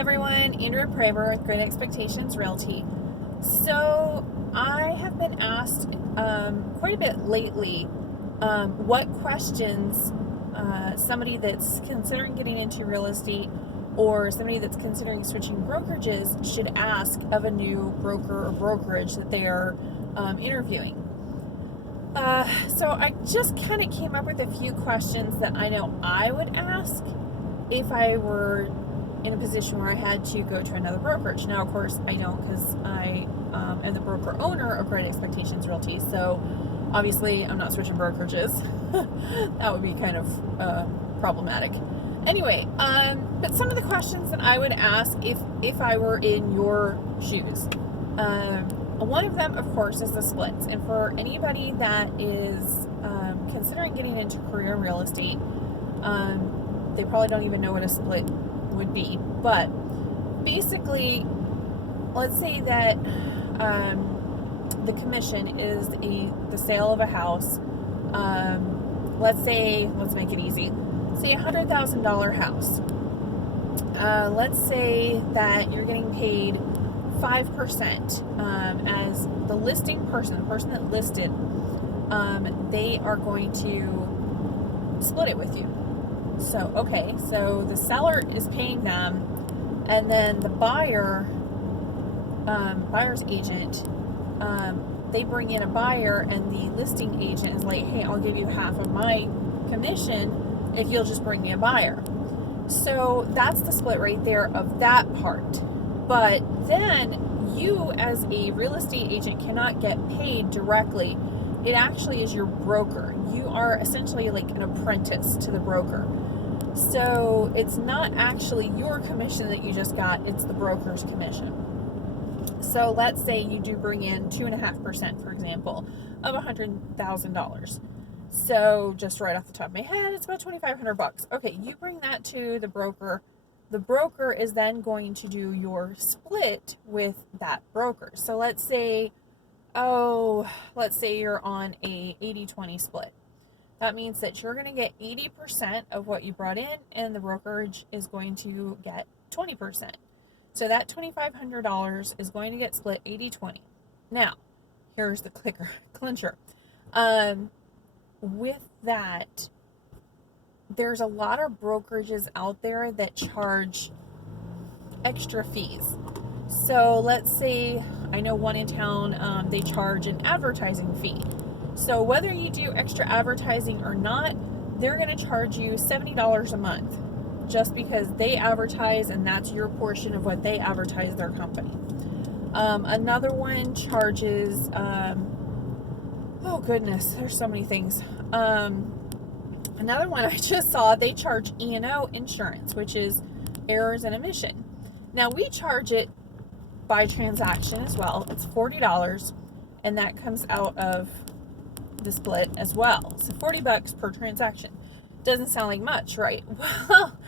everyone, Andrea Praver with Great Expectations Realty. So I have been asked quite a bit lately what questions somebody that's considering getting into real estate or somebody that's considering switching brokerages should ask of a new broker or brokerage that they are interviewing. So I just kind of came up with a few questions that I know I would ask if I were in a position where I had to go to another brokerage. Now, of course, I don't, because I am the broker owner of Great Expectations Realty. So obviously I'm not switching brokerages. That would be kind of problematic. Anyway, but some of the questions that I would ask if I were in your shoes. One of them, of course, is the splits. And for anybody that is considering getting into career real estate, they probably don't even know what a split would be. But basically, let's say that the commission is the sale of a house. Let's make it easy. Say $100,000 house. Let's say that you're getting paid 5% as the listing person, the person that listed, they are going to split it with you. So the seller is paying them, and then the buyer's agent, they bring in a buyer, and the listing agent is like, hey, I'll give you half of my commission if you'll just bring me a buyer. So that's the split right there of that part. But then you as a real estate agent cannot get paid directly. It actually is your broker. You are essentially like an apprentice to the broker. So it's not actually your commission that you just got, it's the broker's commission. So let's say you do bring in 2.5%, for example, of $100,000. So just right off the top of my head, it's about $2,500. Okay, you bring that to the broker. The broker is then going to do your split with that broker. So let's say you're on a 80-20 split. That means that you're going to get 80% of what you brought in, and the brokerage is going to get 20%. So that $2,500 is going to get split 80-20. Now, here's the clincher. With that, there's a lot of brokerages out there that charge extra fees. So let's say, I know one in town, they charge an advertising fee. So whether you do extra advertising or not, they're going to charge you $70 a month just because they advertise, and that's your portion of what they advertise their company. Another one charges, oh goodness, there's so many things. Another one I just saw, they charge E&O insurance, which is errors and omission. Now we charge it by transaction as well. It's $40, and that comes out of the split as well. So $40 per transaction. Doesn't sound like much, right? Well,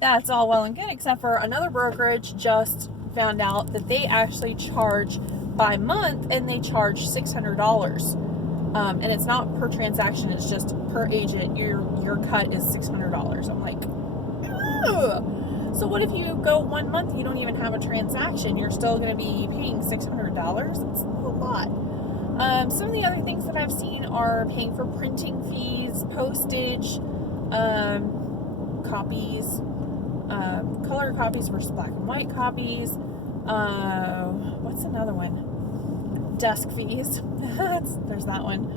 that's all well and good, except for another brokerage just found out that they actually charge by month, and they charge $600. And it's not per transaction, it's just per agent. Your cut is $600. I'm like, ugh. So what if you go 1 month and you don't even have a transaction? You're still going to be paying $600? That's a lot. Some of the other things that I've seen are paying for printing fees, postage, copies, color copies versus black and white copies. What's another one? Desk fees. There's that one.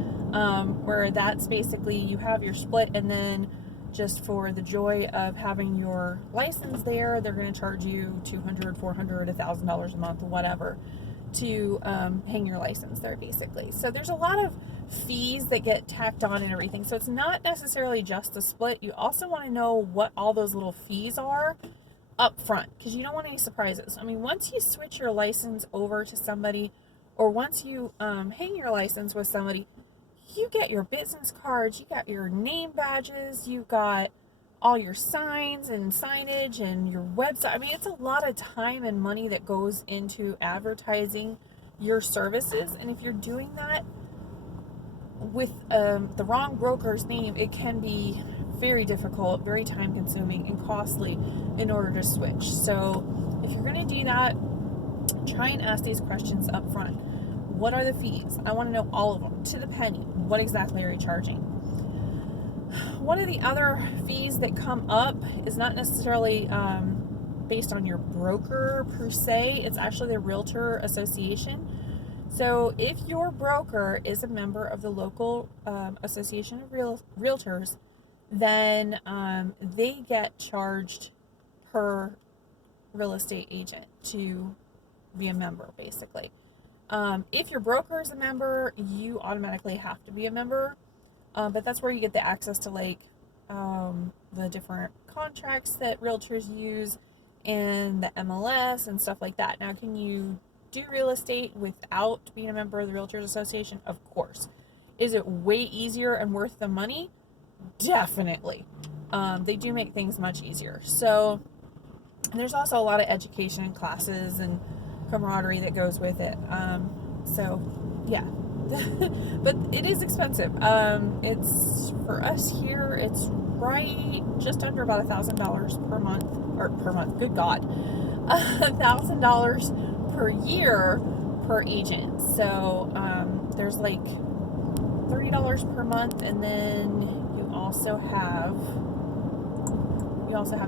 Where that's basically you have your split, and then just for the joy of having your license there, they're going to charge you $200, $400, $1,000 a month, whatever, to hang your license there, basically. So there's a lot of fees that get tacked on and everything. So it's not necessarily just a split. You also want to know what all those little fees are up front, because you don't want any surprises. I mean, once you switch your license over to somebody, or once you hang your license with somebody, you get your business cards, you got your name badges, you got all your signs and signage and your website. I mean, it's a lot of time and money that goes into advertising your services. And if you're doing that with the wrong broker's name, it can be very difficult, very time consuming, and costly in order to switch. So if you're going to do that, try and ask these questions up front. What are the fees? I want to know all of them to the penny. What exactly are you charging? One of the other fees that come up is not necessarily based on your broker per se. It's actually the Realtor Association. So if your broker is a member of the local association of realtors, then they get charged per real estate agent to be a member, basically. If your broker is a member, you automatically have to be a member, but that's where you get the access to like the different contracts that realtors use and the MLS and stuff like that. Now, can you do real estate without being a member of the Realtors Association? Of course. Is it way easier and worth the money? Definitely. They do make things much easier. So, and there's also a lot of education and classes and camaraderie that goes with it. So, yeah. But it is expensive. It's, for us here, it's right just under about $1,000 per month, good God, $1,000 per year per agent. So there's like $30 per month, and then you also have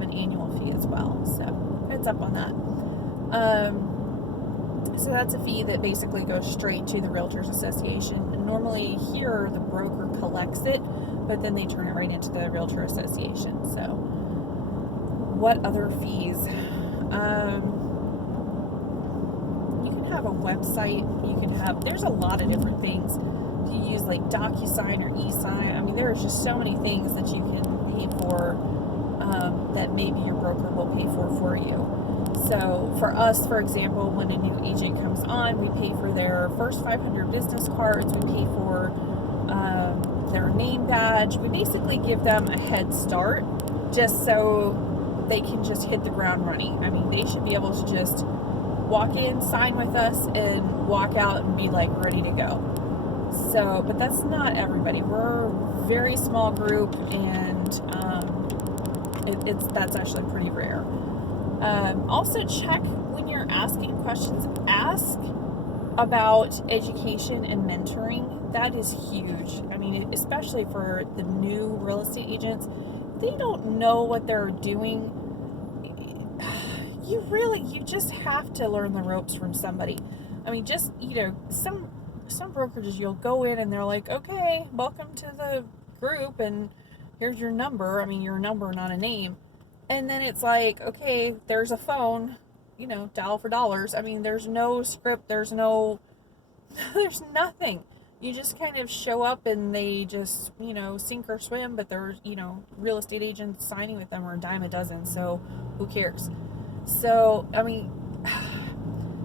an annual fee as well. So heads up on that. So that's a fee that basically goes straight to the Realtors Association. And normally here the broker collects it, but then they turn it right into the Realtor Association. So what other fees? You can have a website. There's a lot of different things. You use like DocuSign or eSign. I mean, there's just so many things that you can pay for that maybe your broker will pay for you. So for us, for example, when a new agent comes on, we pay for their first 500 business cards. We pay for their name badge. We basically give them a head start just so they can just hit the ground running. I mean, they should be able to just walk in, sign with us, and walk out and be like ready to go. So, but that's not everybody. We're a very small group, and that's actually pretty rare. Also check when you're asking questions, ask about education and mentoring. That is huge. I mean, especially for the new real estate agents, they don't know what they're doing. You just have to learn the ropes from somebody. I mean, just, some brokerages, you'll go in and they're like, okay, welcome to the group and here's your number. I mean, your number, not a name. And then it's like, okay, there's a phone, dial for dollars. I mean, there's no script, there's nothing. You just kind of show up and they just, sink or swim, but there's, real estate agents signing with them are a dime a dozen, so who cares? So, I mean,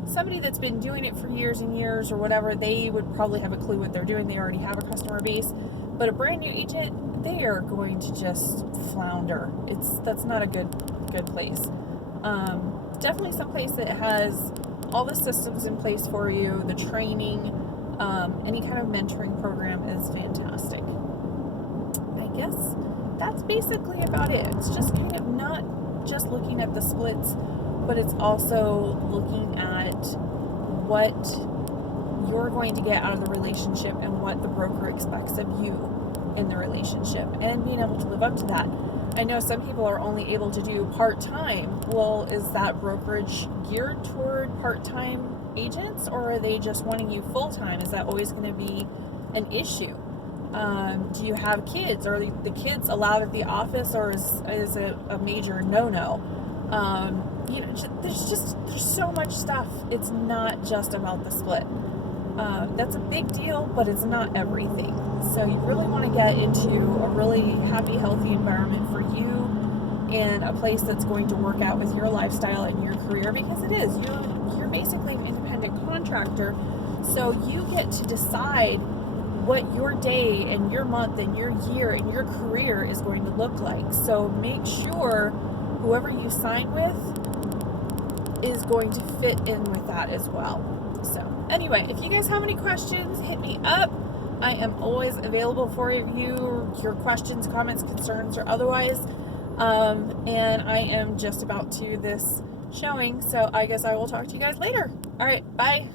somebody that's been doing it for years and years or whatever, they would probably have a clue what they're doing. They already have a customer base. But a brand new agent, they are going to just flounder. That's not a good place. Definitely some place that has all the systems in place for you, the training, any kind of mentoring program is fantastic. I guess that's basically about it. It's just kind of not just looking at the splits, but it's also looking at what you're going to get out of the relationship and what the broker expects of you in the relationship, and being able to live up to that. I know some people are only able to do part-time. Well, is that brokerage geared toward part-time agents, or are they just wanting you full-time? Is that always going to be an issue? Do you have kids? Are the kids allowed at the office, or is it a major no-no? There's so much stuff. It's not just about the split. That's a big deal, but it's not everything. So you really want to get into a really happy, healthy environment for you, and a place that's going to work out with your lifestyle and your career, because it is. You're basically an independent contractor, so you get to decide what your day and your month and your year and your career is going to look like. So make sure whoever you sign with is going to fit in with that as well. So anyway, if you guys have any questions, hit me up. I am always available for you, your questions, comments, concerns, or otherwise. And I am just about to this showing, so I guess I will talk to you guys later. All right, bye.